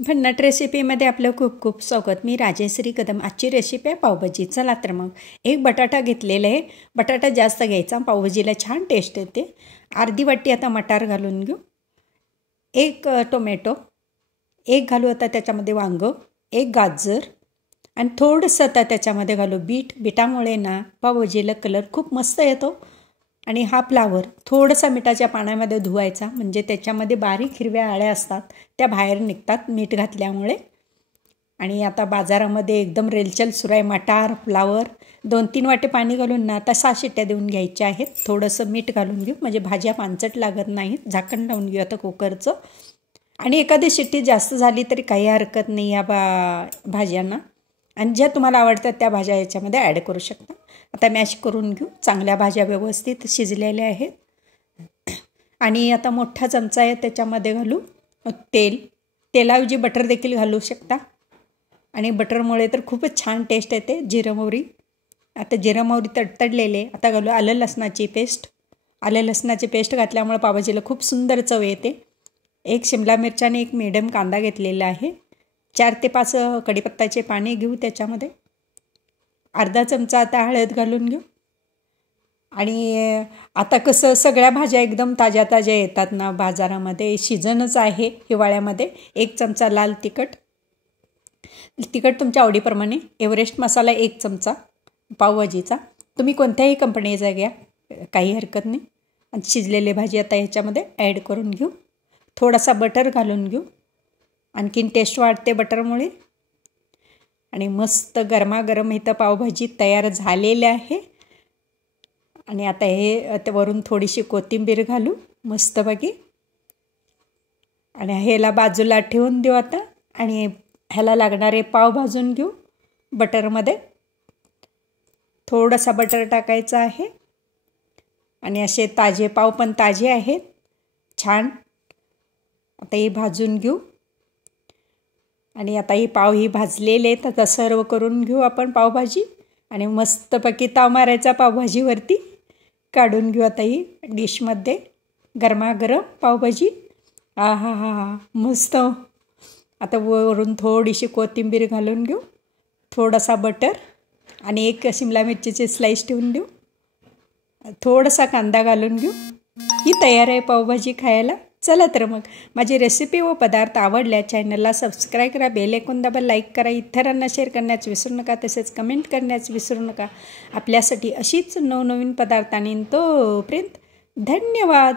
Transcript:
भन्नाट रेसिपीमध्ये आपलं खूप खूप स्वागत. मी राजेश्री कदम. आजची रेसिपी आहे पावभाजी. चला तर मग एक बटाटा घेतलेला आहे. बटाटा जास्त घ्यायचा, पावभाजीला छान टेस्ट येते. अर्धी वाटी आता मटार घालून घेऊ. एक टोमॅटो, एक घालू आता त्याच्यामध्ये वांगं, एक गाजर आणि थोडंसं आता त्याच्यामध्ये घालू बीटामुळे ना पावभाजीला कलर खूप मस्त येतो. आणि हा फ्लावर थोडासा मिठाच्या पाण्यामध्ये धुवायचा, म्हणजे त्याच्यामध्ये बारीक हिरव्या आळ्या असतात त्या बाहेर निघतात मीठ घातल्यामुळे. आणि आता बाजारामध्ये एकदम रेलचल सुरू आहे मटार फ्लावर. 2-3 वाटे पाणी घालून ना आता 6 शिट्ट्या देऊन घ्यायच्या आहेत. थोडंसं मीठ घालून घेऊ म्हणजे भाज्या पांचट लागत नाहीत. झाकण लावून घेऊ आता कुकरचं. आणि एखादी शिट्टी जास्त झाली तरी काही हरकत नाही या भाज्यांना. आणि ज्या तुम्हाला आवडतात त्या भाज्या याच्यामध्ये ॲड करू शकता. आता मॅश करून घेऊ. चांगल्या भाज्या व्यवस्थित शिजलेल्या आहेत. आणि आता मोठा चमचा आहे त्याच्यामध्ये घालू तेलाऐवजी बटर देखील घालू शकता. आणि बटरमुळे तर खूपच छान टेस्ट येते. जिरं मोहरी, आता जिरं मोहरी तडतडलेले. आता घालू आलं लसणाची पेस्ट. आलं लसणाची पेस्ट घातल्यामुळे पावभाजीला खूप सुंदर चव येते. एक शिमला मिरची आणि एक मीडियम कांदा घेतलेला आहे. 4 ते 5 कढीपत्त्याचे पाने घेऊ त्याच्यामध्ये. अर्धा चमचा आता हळद घालून घेऊ. आणि आता कसं सगळ्या भाज्या एकदम ताज्या ताज्या येतात ना बाजारामध्ये, सीझनच आहे हिवाळ्यामध्ये. 1 चमचा लाल तिखट तुमच्या आवडीप्रमाणे. एव्हरेस्ट मसाला 1 चमचा पावभाजीचा. तुम्ही कोणत्याही कंपनीचा घ्या, काही हरकत नाही. आणि शिजलेली भाजी आता ह्याच्यामध्ये ॲड करून घेऊ. थोडासा बटर घालून घेऊ, आणखीन टेस्ट वाढते बटरमुळे. आणि मस्त गरमागरम इथं पावभाजी तयार झालेली आहे. आणि आता हे वरून थोडीशी कोथिंबीर घालू मस्तपैकी. आणि ह्याला बाजूला ठेवून देऊ आता. आणि ह्याला लागणारे पाव भाजून घेऊ बटरमध्ये. थोडासा बटर टाकायचं आहे. आणि असे ताजे पाव पण ताजे आहेत छान. आता हे भाजून घेऊ. आणि आता ही पाव भाजलेले आहेत. आता सर्व करून घेऊ आपण पावभाजी. आणि मस्तपैकी ताव मारायचा पावभाजीवरती. काढून घेऊ आता ही डिशमध्ये. गरमागरम पावभाजी. हा हा हा हा मस्त. आता वरून थोडीशी कोथिंबीर घालून घेऊ, थोडासा बटर आणि एक शिमला मिरचीचे स्लाईस ठेवून देऊ. थोडासा कांदा घालून घेऊ. ही तयार आहे पावभाजी खायला. चला तर मग माझी रेसिपी व पदार्थ आवडल्या चॅनलला सबस्क्राईब करा, बेल आयकॉन दाबा, लाईक करा, इतरांना शेअर करण्यास विसरू नका. तसेच कमेंट करण्यास विसरू नका. आपल्यासाठी अशीच नवनवीन पदार्थांनी तोपर्यंत धन्यवाद.